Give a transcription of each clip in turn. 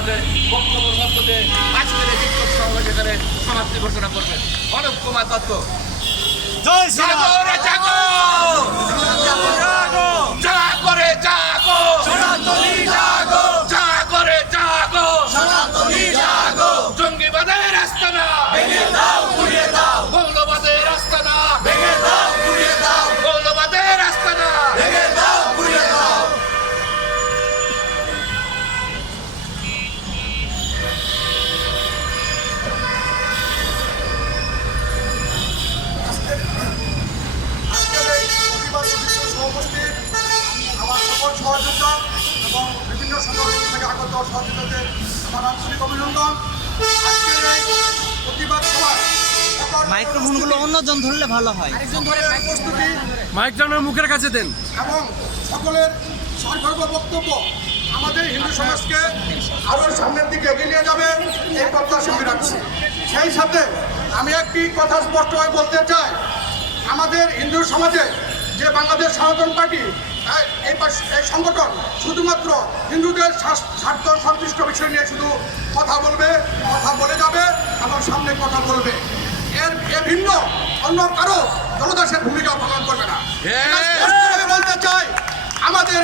আমাদের বক্তব্যের মধ্য দিয়ে আজকের এই বিক্ষোভ সমাবেশ এখানে সমাপ্তি ঘোষণা করবেন। অনুপ কুমার দত্ত। জয় শ্রীরাম। জাগো জাগো জাগো রে জাগো সনাতনী জাগো, জাগো রে জাগো সনাতনী জাগো, জঙ্গিবাদের আস্তানা ভেঙে দাও গুড়িয়ে দাও, মৌলবাদের আস্তানা ভেঙে দাও গুড়িয়ে দাও, মৌলবাদের আস্তানা ভেঙে দাও গুড়িয়ে দাও। আজকের এই প্রতিবাদ বিশ্ব সভাপতির আমার সকল সহযোদ্ধা এবং বিভিন্ন সংগঠন থেকে আগত সহযোদ্ধাদের আমার আন্তরিক অভিনন্দন। আজকের এই প্রতিবাদ সভায় মাইক্রোফোনগুলো অন্যজন ধরলে ভালো হয়। প্রস্তুতি মাইকটা আমার মুখের কাছে দেন। এবং সকলের সরকার বক্তব্য আমাদের হিন্দু সমাজকে আরও সামনের দিকে এগিয়ে নিয়ে যাবে এই প্রত্যাশা আমি রাখছি। সেই সাথে আমি একটি কথা স্পষ্টভাবে বলতে চাই, আমাদের হিন্দু সমাজে যে বাংলাদেশ সনাতন পার্টি এই সংগঠন শুধুমাত্র হিন্দুদের স্বার্থ সংশ্লিষ্ট বিষয় নিয়ে শুধু কথা বলে যাবে এবং সামনে কথা বলবে। এর ভিন্ন অন্য কারো জলদাসের ভূমিকা পালন করবে না। আমি বলতে চাই, আমাদের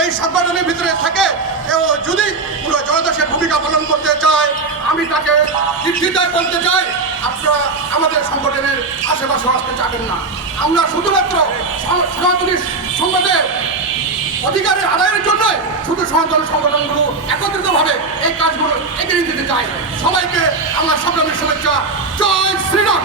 এই সংগঠনের ভিতরে থাকে কেউ যদি পুরো জলদাসের ভূমিকা পালন করতে চায়, আমি তাকে নির্দ্বিধায় বলতে চাই, আপনারা আমাদের সংগঠনের আশেপাশে আসতে চাবেন না। আমরা শুধুমাত্র সনাতনী সমাজের অধিকারের আদায়ের জন্য শুধু সনাতন সংগঠনগুলো একত্রিতভাবে এই কাজগুলো এগিয়ে দিতে চাই। সবাইকে আমার সংগ্রামের শুভেচ্ছা। জয় শ্রীরাম।